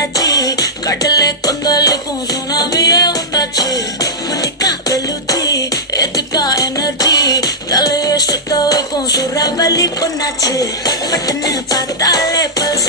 வந்தாச்சு கடலை கொந்தளிக்கும் சுனாமியே உண்டாச்சு மணிக்கா வெளுத்தி எதுக்கா எனர்ஜி தலையை சுத்த வைக்கும் சுறாவளி பொண்ணாச்சு பட்டுன்னு பார்த்தாலே பல்ச